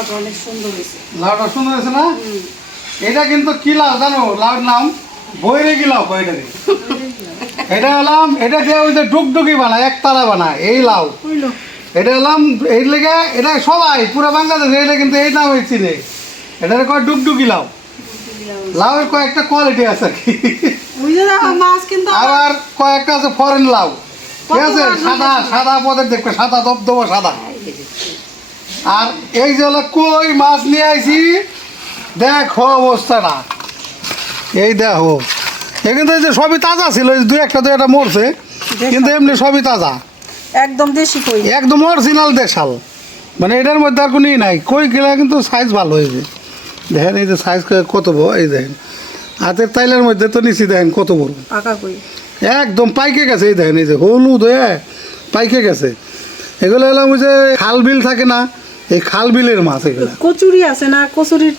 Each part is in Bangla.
লাউটা অনেক সুন্দর হয়েছে। লাউটা সুন্দর হয়েছে না? এটা কিন্তু কি লাউ জানো? লাউর নাম বইরে কি লাউ বইটারে এটা হলাম এটা দিয়ে ওই যে ডুকডুকি বানায় একতলা বানায় এই লাউ। এটা হলাম এই লেগে এটা সবাই পুরো বাংলাদেশ এটা কিন্তু এই নাম চিনে। এটার কয় ডুকডুকি লাউ। লাউয়ের কয়েকটা কোয়ালিটি আছে আর কি। যে আবার কয়েকটা আছে ফরেন লাউ। ঠিক আছে? সাদা সাদা পদের দেখবে সাদা দবদবা সাদা। আর এই যে হলো কই মাছ নিয়ে আইছি দেখো অবস্থাটা। এই দেখো এ কিন্তু এই যে সবই তাজা ছিল এই দুই একটা দুই একটা মরছে কিন্তু এমনি সবই তাজা। একদম দেশি কই। একদম অরিজিনাল দেশাল। মানে এটার মধ্যে আর কোনো নাই। কই গেলে কিন্তু সাইজ ভালো হয়েছে। দেখেন এই যে সাইজ কত বড় এই দেখেন। হাতের তাইলের মধ্যে তো নিচে দেখেন কত বড়। পাকা কই। একদম পাইকে গেছে এই দেখেন এই যে হলুদ হয়ে পাইকে গেছে। এগুলো হলাম ওই যে খাল বিল থাকে না এই খাল বিলের মাছ এগুলো। কচুরি আছে না কচুরির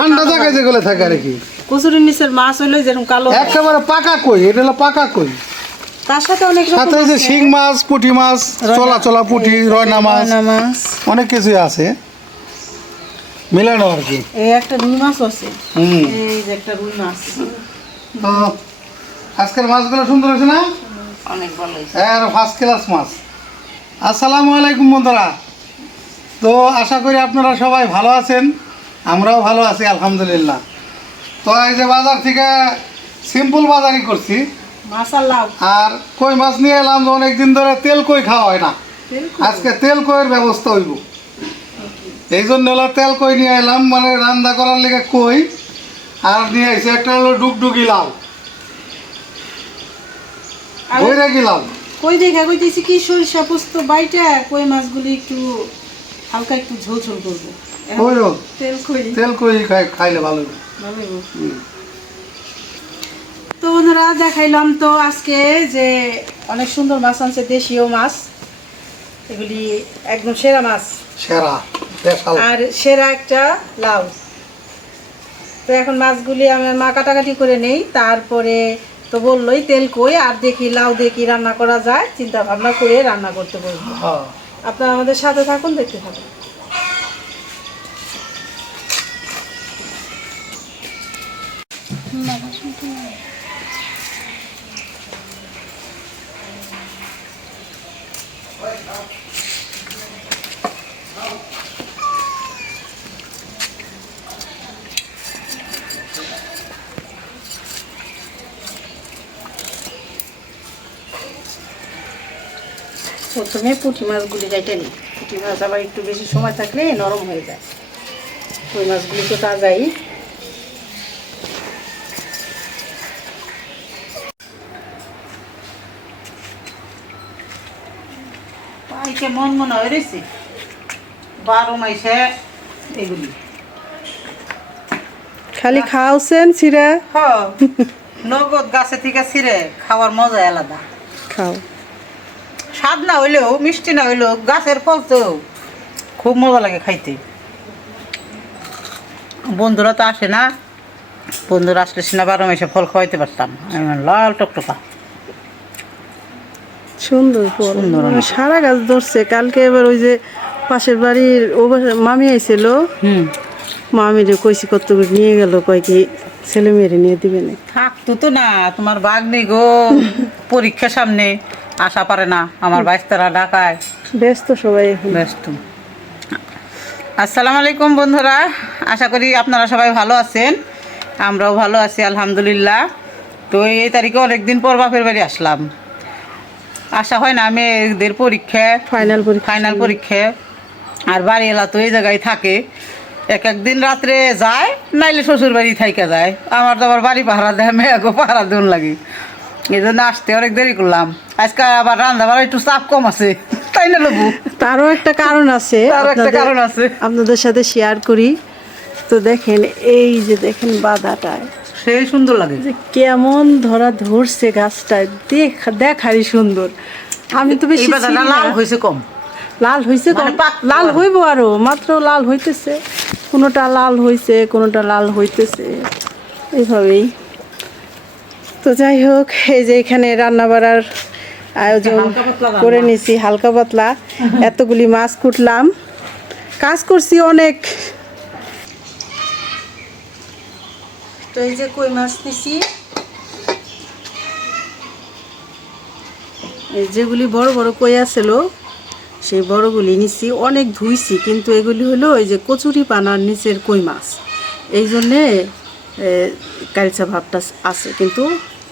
ঠান্ডা জায়গায় যেগুলো থাকে আর কি। কচুরির নিচের মাছ হলো যেরকম কালো একেবারে পাকা কই এটা হলো পাকা কই। তার সাথে অনেক রকম সাথে যে শিং মাছ পুঁটি মাছ চলা চলা পুঁটি রয়না মাছ অনেক কিছুই আছে। মিলানো আর কি। এই একটা রুই মাছ আছে। হুম। এই যে একটা রুই মাছ। তো আজকের মাছগুলো সুন্দর হয়েছে না? অনেক ভালো হয়েছে। হ্যাঁ ফার্স্ট ক্লাস মাছ। আসসালামু আলাইকুম বন্ধুরা। তো আশা করি আপনারা সবাই ভালো আছেন আমরাও ভালো আছি আলহামদুলিল্লাহ। তো এই যে বাজার থেকে সিম্পল বাজারই করছি। আর কই মাছ নিয়ে এলাম যে অনেকদিন ধরে তেল কই খাওয়া হয় না। আজকে তেল কইয়ের ব্যবস্থা হইব। এই জন্য হলো তেল কই নিয়ে এলাম মানে রান্না করার লেগে কই আর নিয়ে এসে একটা হলো ডুগডুগি লাউ। আর বইরে গেলাম কই দেখা কইতেছি কি সরিষা পোস্ত বাইটা কই মাছগুলি একটু হালকা একটু ঝোল ঝোল করব। তেল তেল খাইলে ভালো। তো বন্ধুরা দেখাইলাম তো আজকে যে অনেক সুন্দর মাছ আনছে দেশীয় মাছ। এগুলি একদম সেরা মাছ। সেরা আর সেরা একটা লাউ। তো এখন মাছগুলি আমার মা কাটাকাটি করে নেই তারপরে তো বললোই তেল কই আর দেখি লাউ দেখি রান্না করা যায় চিন্তা ভাবনা করে রান্না করতে বলব। হ্যাঁ। আপনারা আমাদের সাথে থাকুন দেখতে থাকুন। পুঁটি মাছগুলি কেটে নিই। পুঁটি মাছ আবার একটু বেশি সময় থাকলে নরম হয়ে যায়। ওই মাছগুলি তো তাজাই। পাইকে মন মনে হয়ে রয়েছে বারো মাইসে এগুলি। খালি খাওছেন চিরা হ নগদ গাছে থেকে ছিঁড়ে খাওয়ার মজা আলাদা। খাও। স্বাদ না হইলেও মিষ্টি না হইলেও গাছের ফল তো খুব মজা লাগে খাইতে। বন্ধুরা তো আসে না বন্ধুরা আসলে সিনা বারো মাসে ফল খাওয়াইতে পারতাম। আমি লাল টকটকা। সুন্দর ফল। সারা গাছ ধরছে। কালকে এবার ওই যে পাশের বাড়ির ও মামি আইছিল। হুম। মামিরে কইছি কত নিয়ে গেল কয় কি ছেলে মেয়েরে নিয়ে দিবে না থাকতো তো না তোমার বাঘ নেই গো পরীক্ষা সামনে। আসা পারে না আমার বাইস্তারা ঢাকায়। ব্যস্ত সবাই ব্যস্ত। আসসালামু আলাইকুম বন্ধুরা আশা করি আপনারা সবাই ভালো আছেন আমরাও ভালো আছি আলহামদুলিল্লাহ। তো এই তারিখে অনেকদিন পর বাপের বাড়ি আসলাম। আশা হয় না মেয়েদের পরীক্ষা ফাইনাল ফাইনাল পরীক্ষা। আর বাড়ি এলা তো এই জায়গায় থাকে এক একদিন রাত্রে যায় নাইলে শ্বশুর বাড়ি থাইকা যায়। আমার তো আবার বাড়ি পাহারা দেয় মেয়েকে পাহারা দেন লাগে। এই জন্য আসতে অনেক দেরি করলাম। আজকে আবার রান্না বাড়া একটু চাপ কম আছে তাই না লবু তারও একটা কারণ আছে তারও একটা কারণ আছে। আপনাদের সাথে শেয়ার করি। তো দেখেন এই যে দেখেন বাধাটায় সেই সুন্দর লাগে। যে কেমন ধরা ধরছে গাছটায় দেখ দেখারই সুন্দর। আমি তো বেশি। লাল হয়েছে কম। লাল হয়েছে মানে কম লাল আরও। হইব আরও। মাত্র লাল হইতেছে। কোনোটা লাল হইছে কোনোটা লাল হইতেছে। এইভাবেই। তো যাই হোক এই যে এখানে রান্না বাড়ার আয়োজন। করে নিছি হালকা পাতলা। এতগুলি মাছ কুটলাম। কাজ করছি অনেক। তো এই যে কই মাছ নিছি? এই যেগুলি বড় বড় কই আছিল সেই বড়গুলি নিছি। অনেক ধুইছি কিন্তু এগুলি হলো এই যে কচুরি পানার নিচের কই মাছ। এই জন্যে কালচা ভাবটা আছে কিন্তু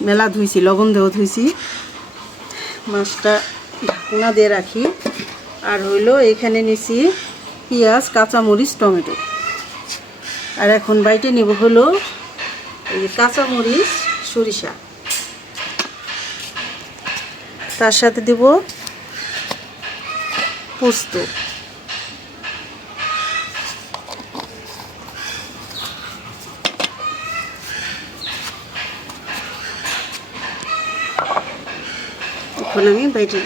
মেলা ধুইছি, লবণ দেও ধুইছি। মাছটা ঢাকনা দিয়ে রাখি। আর হইল এখানে নিছি পেঁয়াজ, কাঁচামরিচ, টমেটো। আর এখন বাইটে নিব হলো এই যে কাঁচামরিচ, সরিষা। তার সাথে দেব পোস্ত। এখন আমি বাইটে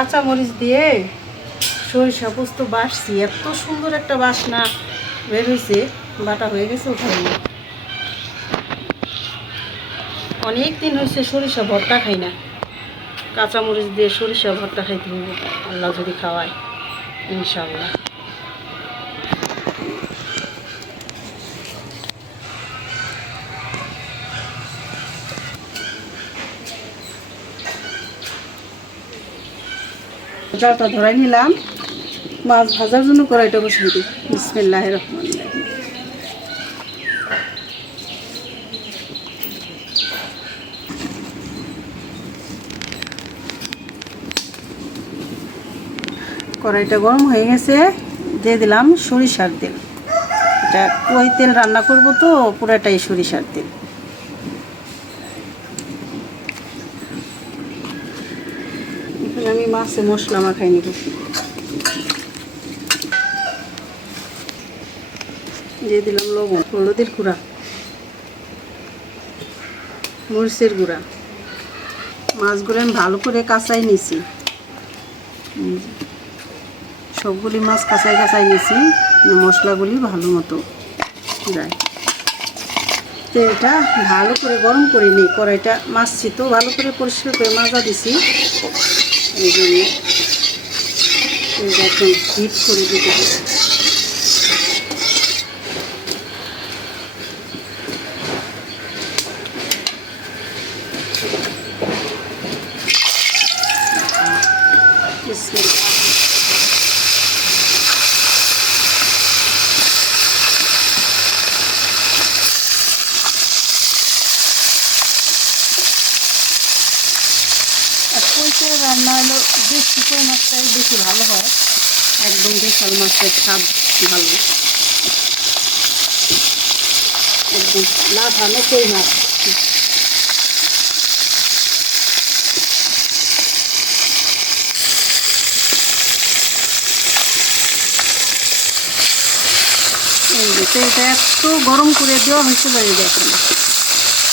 দিই কাঁচা মরিচ দিয়ে সরিষা পোস্ত বাসছি এত সুন্দর একটা বাসনা বের হয়েছে বাটা হয়ে গেছে ওখানে। অনেক দিন হয়েছে সরিষা ভর্তা খাই না। কাঁচামরিচ দিয়ে সরিষা ভর্তা খাইতে হবে আল্লাহ যদি খাওয়ায় ইনশাল্লাহ জালটা ধরাই নিলাম। মাছ ভাজার জন্য কড়াইটা বসিয়ে দিই। বিসমিল্লাহ রহমান কড়াইটা গরম হয়ে গেছে। দিয়ে দিলাম সরিষার তেল। এটা ওই তেল রান্না করব তো, পুরাটাই সরিষার তেল। মাছে মশলা মাখাই নিব। দিয়ে দিলাম লবণ, হলুদের গুঁড়া, মরিচের গুঁড়া। মাছগুলো আমি ভালো করে কাঁচাই নিছি। সবগুলি মাছ কাঁচাই কাঁচাই নিছি মশলাগুলি ভালো মতো যায়। তো এটা ভালো করে গরম করে নিই কড়াইটা মাছছি তো, ভালো করে পরিষ্কার করে মাজা দিছি। জন্য এটা হিট করে দিতে হবে বিসমিল্লাহ। আর কইতে রান্না হলো দেশি কই মাছটাই বেশি ভালো হয়। একদম দেশাল মাছের স্বাদ ভালো। একদম লাফানো কই মাছ তেলটা একটু গরম করে দেওয়া হয়েছিল এই দেখেন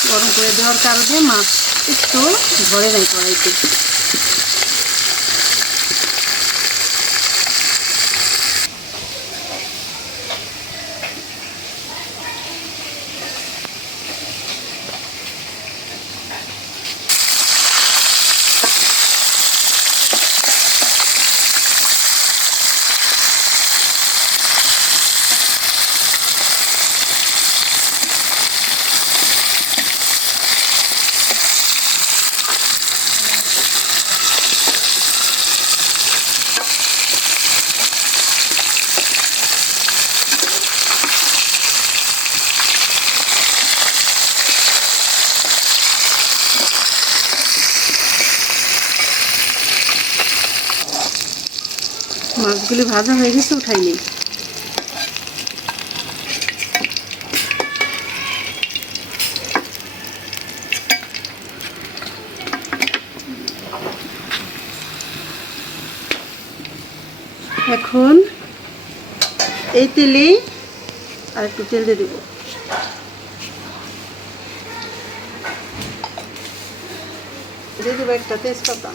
গরম করে দেওয়ার কারণে মাছ একটু ধরে নাই কড়াইতে। ভাজা হয়ে গেছে, উঠাই নেই। এখন এই তেলে আর একটু তেল দিয়ে দেব। দিয়ে দেবো একটা তেজপাতা।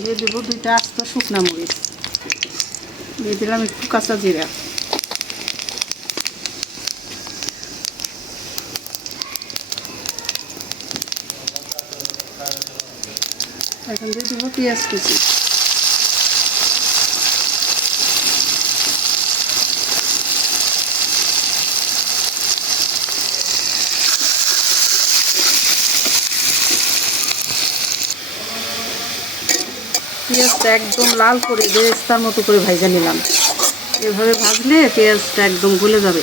দিয়ে দেবো দুইটা আস্ত শুকনা মরিচ। দিয়ে দিলাম একটু কাঁচা জিরা। এখন দিয়ে দেবো পেঁয়াজ কুচি। পেঁয়াজটা একদম লাল করে বেরেস্তার মতো করে ভাজা নিলাম। এভাবে ভাজলে পেঁয়াজটা একদম গলে যাবে।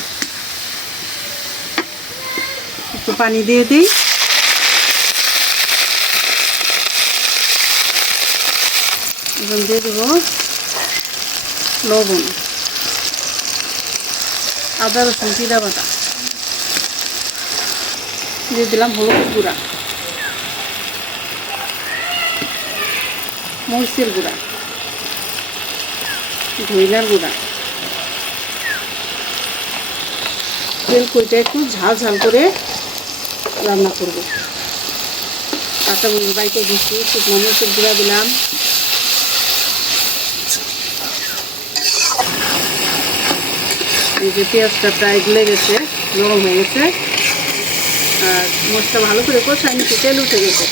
একটু পানি দিয়ে দিই। এখন দিয়ে দেবো লবণ, আদা রসুন, জিরা বাটা। দিয়ে দিলাম হলুদ গুঁড়া। মরিচের গুঁড়া ধইলার গুঁড়া। তেল কইটা একটু ঝাল ঝাল করে রান্না করব। কাঁচা মরিচ বাইকে দিচ্ছি শুকনো মরিচের গুঁড়া দিলাম। এই যে পেঁয়াজটা প্রায় গলে গেছে, নরম হয়ে গেছে। আর মশটা ভালো করে কষাই নিচে তেল উঠে গেছে।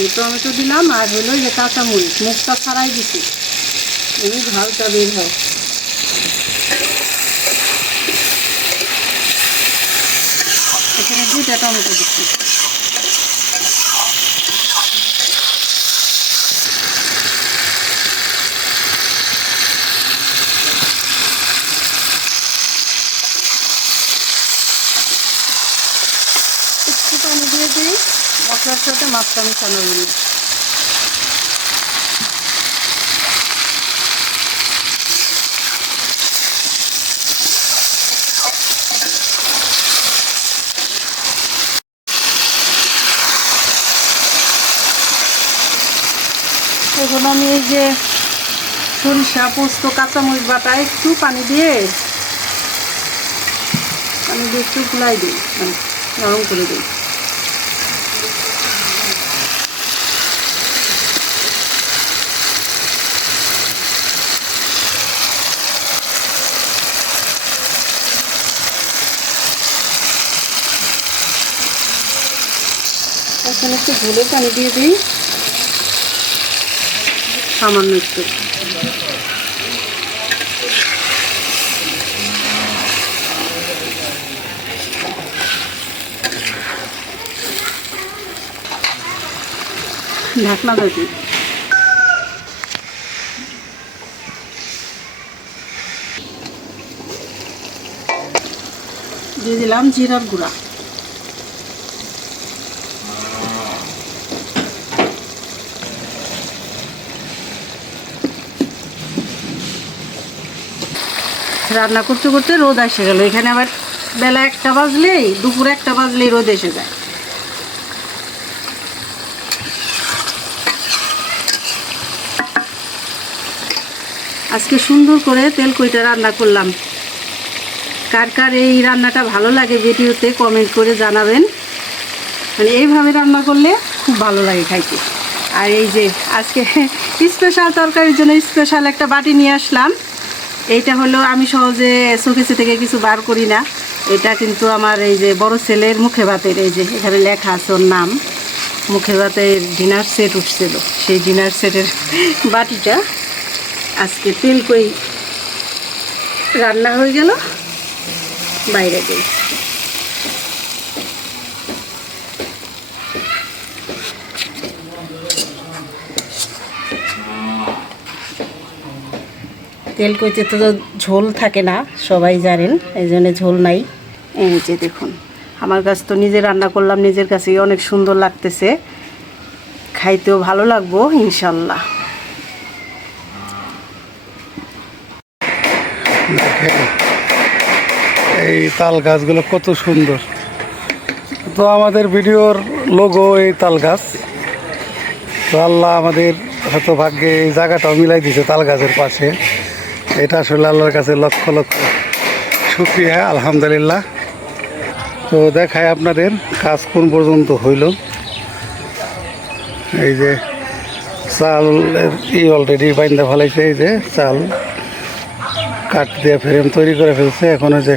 এই টমেটো দিলাম আর হলো যে কাঁচামরিচ, মুখটা ছাড়াই দিছি। এই ঝালটা বের হয়। এখানে দুইটা টমেটো দিচ্ছি একটু পানি দিয়ে দিই মশলার সাথে মাছটা মিশানোর জন্য এখন আমি এই যে সরিষা, পোস্ত, কাঁচামরিচ বাটা একটু পানি দিয়ে পানি দিয়ে একটু গুলাই দিই মানে গরম করে দিই এখন একটু ঝোলের পানি দিয়ে দিই। সামান্য একটু। ঢাকনা দিয়ে দিলাম জিরার গুঁড়া। রান্না করতে করতে রোদ এসে গেল। এখানে আবার বেলা একটা বাজলেই, দুপুর একটা বাজলেই রোদ এসে যায়। আজকে সুন্দর করে তেল কইটা রান্না করলাম। কার কার এই রান্নাটা ভালো লাগে ভিডিওতে কমেন্ট করে জানাবেন। মানে এইভাবে রান্না করলে খুব ভালো লাগে খাইতে। আর এই যে আজকে স্পেশাল তরকারির জন্য স্পেশাল একটা বাটি নিয়ে আসলাম। এইটা হলো আমি সহজে শোকেসে থেকে কিছু বার করি না। এটা কিন্তু আমার এই যে বড় ছেলের মুখে ভাতের এই যে, এখানে লেখা আছে ওর নাম। মুখে ভাতের ডিনার সেট উঠছিল। সেই ডিনার সেটের বাটিটা আজকে তেল কই রান্না হয়ে গেল। বাইরে দিই তেল কইতে তো ঝোল থাকে না, সবাই জানেন, এই জন্য ঝোল নাই। এই যে দেখুন, আমার কাছে তো নিজে রান্না করলাম, নিজের কাছেই অনেক সুন্দর লাগতেছে। খাইতেও ভালো লাগবো, ইনশাল্লাহ। এই তাল গাছগুলো কত সুন্দর। তো আমাদের ভিডিওর লোগো এই তাল গাছ। তো আল্লাহ আমাদের হয়তো ভাগ্যে এই জায়গাটাও মিলাই দিছে তাল গাছের পাশে। এটা আসলে আল্লাহর কাছে লক্ষ লক্ষ শুক্রিয়া, আলহামদুলিল্লাহ। তো দেখায় আপনাদের কাজ কোন পর্যন্ত হইল। এই যে চাল ই অলরেডি বাইন্দা ফেলাইছে, এই যে চাল কাঠ দিয়ে ফ্রেম তৈরি করে ফেলছে। এখন যে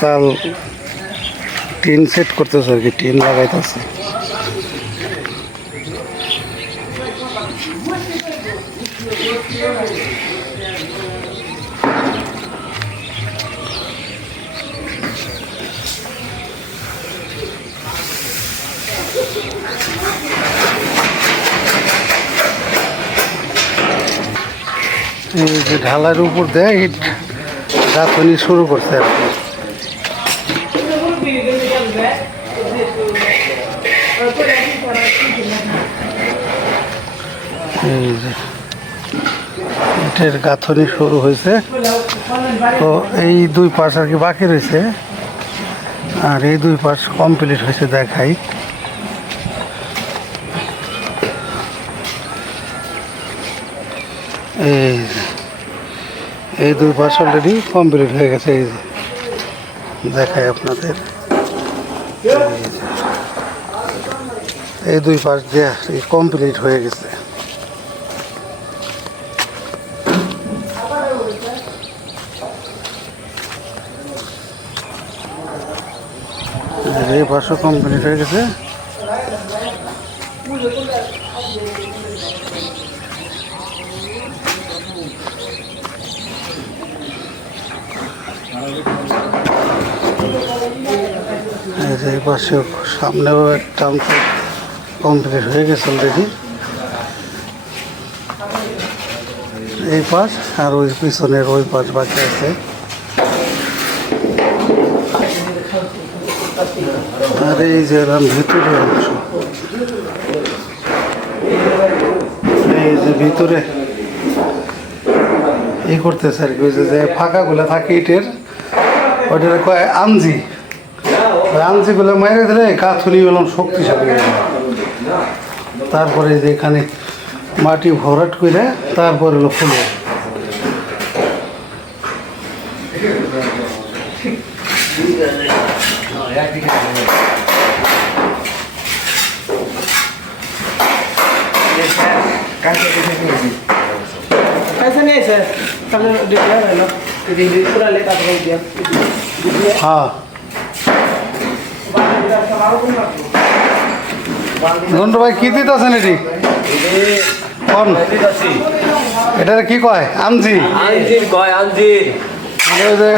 চাল টিন সেট করতেছে আর কি, টিন লাগাইতেছে। যে ঢালার উপর দেয় ইট গাঁথনি শুরু করছে আর কি। ইটের গাঁথনি শুরু হয়েছে। তো এই দুই পাশ আর কি বাকি রয়েছে। আর এই দুই পাশ কমপ্লিট হয়েছে দেখাই। এই এই দুই পাশ অলরেডি কমপ্লিট হয়ে গেছে, এই যে। দেখাই আপনাদের। এই এই দুই পাশ দিয়ে কমপ্লিট হয়ে গেছে। এই পাশও কমপ্লিট হয়ে গেছে। যে এই পাশে সামনেও একটা কমপ্লিট হয়ে গেছে অলরেডি এই পাশ আর ওই পিছনের ওই পাশ বাকি আছে। আর এই যে এরকম ভিতরে অংশ। এই যে ভিতরে ই করতেছে আর কি, ওই যে থাকে ইটের ওইটা কয় আমজি ওই আমজিগুলো মেরে দিলে কাথুনি গেলাম শক্তিশালী হয়ে যায়। তারপরে এই যে এখানে মাটি ভরাট করে তারপরে হলো ফুলে कैसे नहीं सर कल डिक्लेयर है ना दिल्ली ঝন্টু ভাই কি দিতেছেন এটি? এটা কি কয়? আনজি। মানে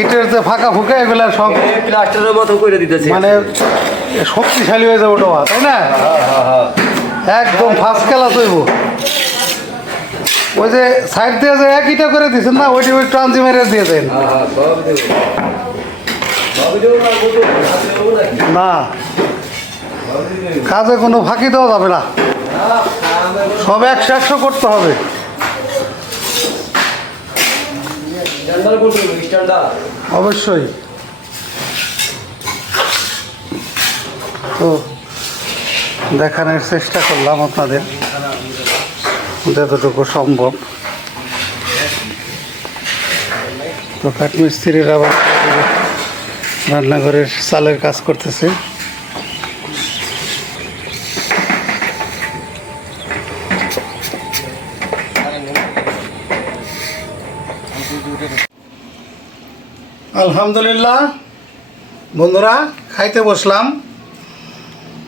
ইটের যে ফাঁকা ফুঁকা এগুলা সব প্লাস্টারের মতো করে দিতেছে। মানে শক্তিশালী হয়ে যাবে ওটা তাই না? একদম ফার্স্ট খেলা হইব। ওই যে সাইড দিয়ে যে এক ইটা করে দিছেন না ওইটি ওই ট্রান্সি মেরে দিয়ে দেন। হ্যাঁ, হ্যাঁ, না। কাজে কোনো ফাঁকি দেওয়া যাবে না। সব একশো একশো করতে হবে। অবশ্যই। তো দেখানোর চেষ্টা করলাম আপনাদের। যতটুকু সম্ভব। তো কাঠমিস্ত্রির আবার রান্নাঘরের চালের কাজ করতেছে। আলহামদুলিল্লাহ, বন্ধুরা, খাইতে বসলাম।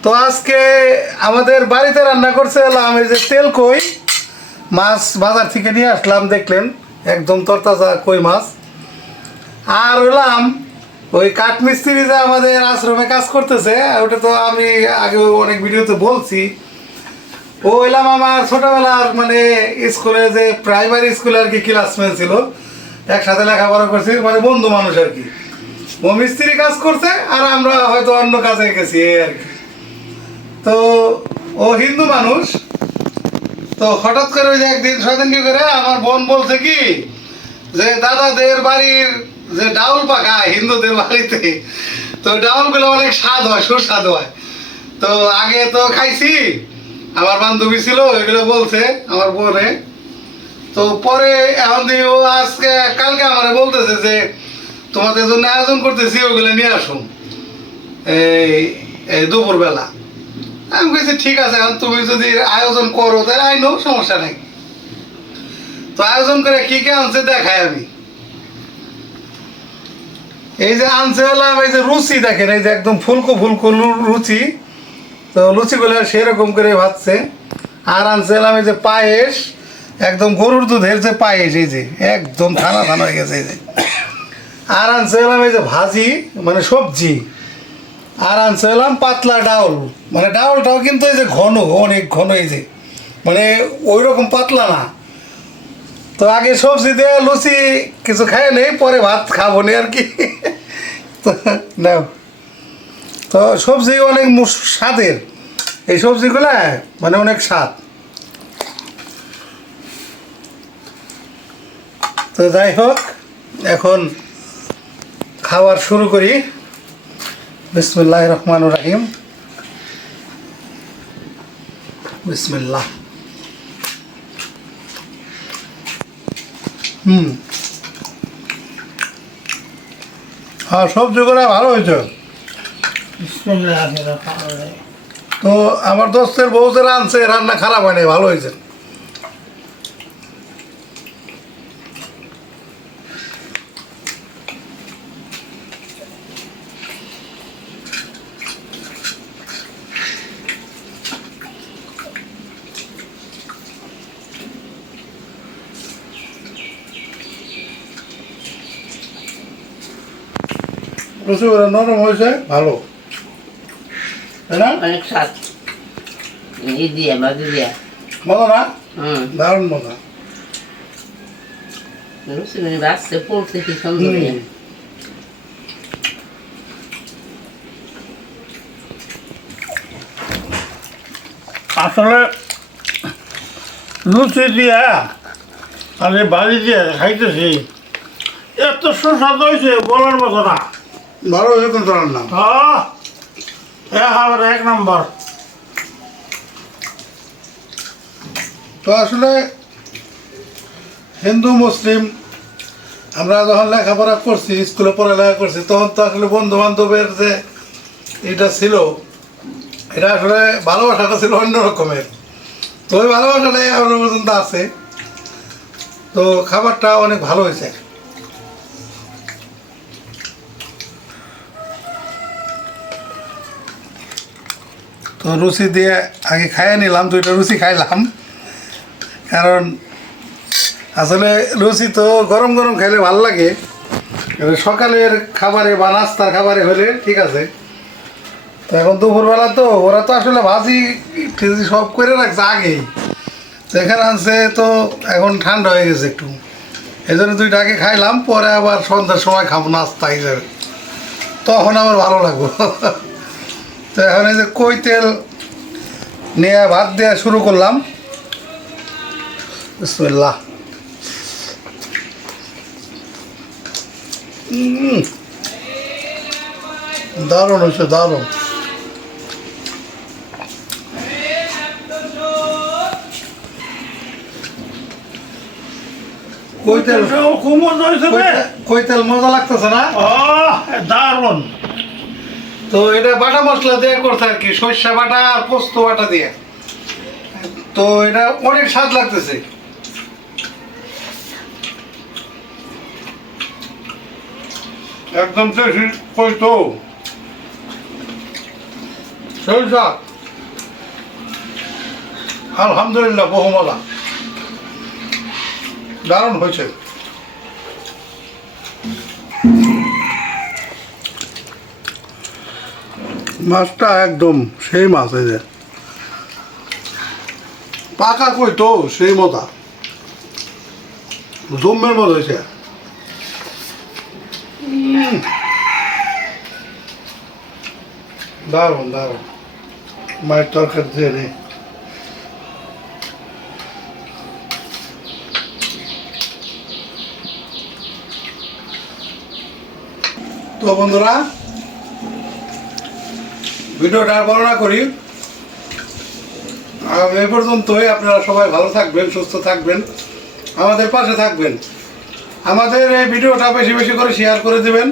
তো আজকে আমাদের বাড়িতে রান্না করছে এলাম এই যে তেল কই, মাছ বাজার থেকে নিয়ে আসলাম, দেখলেন, একদম তরতাজা কই মাছ। আর হলাম ওই কাঠমিস্ত্রি যে আমাদের আশ্রমে কাজ করতেছে, ওটা তো আমি আগে অনেক ভিডিওতে বলছি। ও হইলাম আমার ছোটবেলার মানে স্কুলে যে প্রাইমারি স্কুলে আর কি ক্লাসমেট ছিল, একসাথে লেখাপড়া করছি মানে বন্ধু মানুষ আর কি। ও মিস্ত্রি কাজ করছে আর আমরা হয়তো অন্য কাজে গেছি, এই আর কি। তো ও হিন্দু মানুষ, তো হঠাৎ করে ওই যে একদিন, ছয়দিন কি করে আমার বোন বলছে কি, যে দাদাদের বাড়ির যে ডাউল পাকায় হিন্দুদের বাড়িতে। তো ডাউলগুলো অনেক স্বাদ হয়, সুস্বাদ হয়। তো আগে তো খাইছি, আমার বান্ধবী ছিল, এগুলো বলছে আমার বোনে। তো পরে এখন ও আজকে, কালকে আমার বলতেছে যে, তোমাদের জন্য আয়োজন করতেছি, ওগুলো নিয়ে আসুন এই এই দুপুরবেলা। আমি বলছি ঠিক আছে, এখন তুমি যদি আয়োজন করো, তাহলে আইনো সমস্যা নেই। তো আয়োজন করে কি কে আনছে দেখায় আমি। এই যে আনছে হলাম এই যে রুচি দেখেন, এই যে একদম ফুলকো ফুলকো লুচি তো লুচিগুলো সেরকম করে ভাজছে। আর আনছে হলাম এই যে পায়েস, একদম গরুর দুধের যে পায়েস, এই যে, একদম থানা থানা হয়ে গেছে, এই যে। আর আনছে হলাম এই যে ভাজি মানে সবজি। আর আনছে হলাম পাতলা ডাউল। মানে ডাউলটাও কিন্তু এই যে ঘন, অনেক ঘন, এই যে। মানে ওই রকম পাতলা না। তো আগে সবজি দিয়ে, লুচি কিছু খাই নেই, পরে ভাত খাব নি আর কি। তো সবজি অনেক স্বাদের। এই সবজিগুলো মানে অনেক স্বাদ। তো যাই হোক, এখন খাবার শুরু করি। বিসমুল্লাহ রহমান রাহিম। বিসমিল্লাহ। হুম। হ্যাঁ সবজিগুলো ভালো হয়েছে? তো আমার দোস্তের বউ যে আনছে রান্না খারাপ হয়নি ভালো হয়েছে। নরম হয়েছে ভালো। তাই না? অনেক স্বাদ। ই দিয়ে বাজু দিয়া। মজা না? হুম। দারুণ মজা। লুচি পড়তে কি সুন্দর আসলে লুচি দিয়া আর বাড়ি দিয়ে খাইতেছি এত সুস্বাদু হয়েছে বলার মতো না। ভালো হয়েছে কিন্তু রান্না আহ, একেবারে এক নম্বর। তো আসলে হিন্দু মুসলিম আমরা যখন লেখাপড়া করছি স্কুলে পড়ালেখা করছি তখন তো আসলে বন্ধু বান্ধবের যে এটা ছিল এটা আসলে ভালোবাসাটা ছিল অন্য রকমের। তো ওই ভালোবাসাটাই এখনও পর্যন্ত আছে। তো খাবারটা অনেক ভালো হয়েছে। তো রুচি দিয়ে আগে খাইয়ে নিলাম, দুইটা রুচি খাইলাম। কারণ আসলে লুচি তো গরম গরম খাইলে ভালো লাগে। সকালের খাবারে বা নাস্তার খাবারে হলে ঠিক আছে। তো এখন দুপুরবেলা তো ওরা তো আসলে ভাজি টিজি সব করে রাখছে আগেই। তো এখানে আনছে তো এখন ঠান্ডা হয়ে গেছে একটু। এই জন্য দুইটা আগে খাইলাম, পরে আবার সন্ধ্যার সময় খাব নাস্তা হিসেবে। তখন আমার ভালো লাগবো। তো এখন এই যে কই তেল নিয়ে ভাত দেওয়া শুরু করলাম। বিসমিল্লাহ। দারুণ হয়েছে দারুণ। কই তেল? কই তেল? মজা লাগতেছে না? দারুণ। তো এটা বাটা মশলা দিয়ে করছে আর কি, সর্ষা বাটা আর পোস্ত বাটা দিয়ে। তো এটা অনেক স্বাদ লাগতেছে। একদম তো? আলহামদুলিল্লাহ বহু মজা দারুণ হয়েছে। মাছটা একদম সেই মাছ এই যে। পাকা কই তো, সেই মজা। জমের মতো হয়েছে। দারুণ দারুণ। মায়ের তরকারি দিয়ে নেই। তো বন্ধুরা ভিডিওটা আর বর্ণনা করি। এ পর্যন্ত পর্যন্তই। আপনারা সবাই ভালো থাকবেন, সুস্থ থাকবেন, আমাদের পাশে থাকবেন। আমাদের এই ভিডিওটা বেশি বেশি করে শেয়ার করে দেবেন।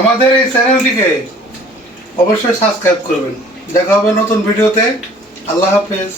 আমাদের এই চ্যানেলটিকে অবশ্যই সাবস্ক্রাইব করবেন। দেখা হবে নতুন ভিডিওতে। আল্লাহ হাফেজ।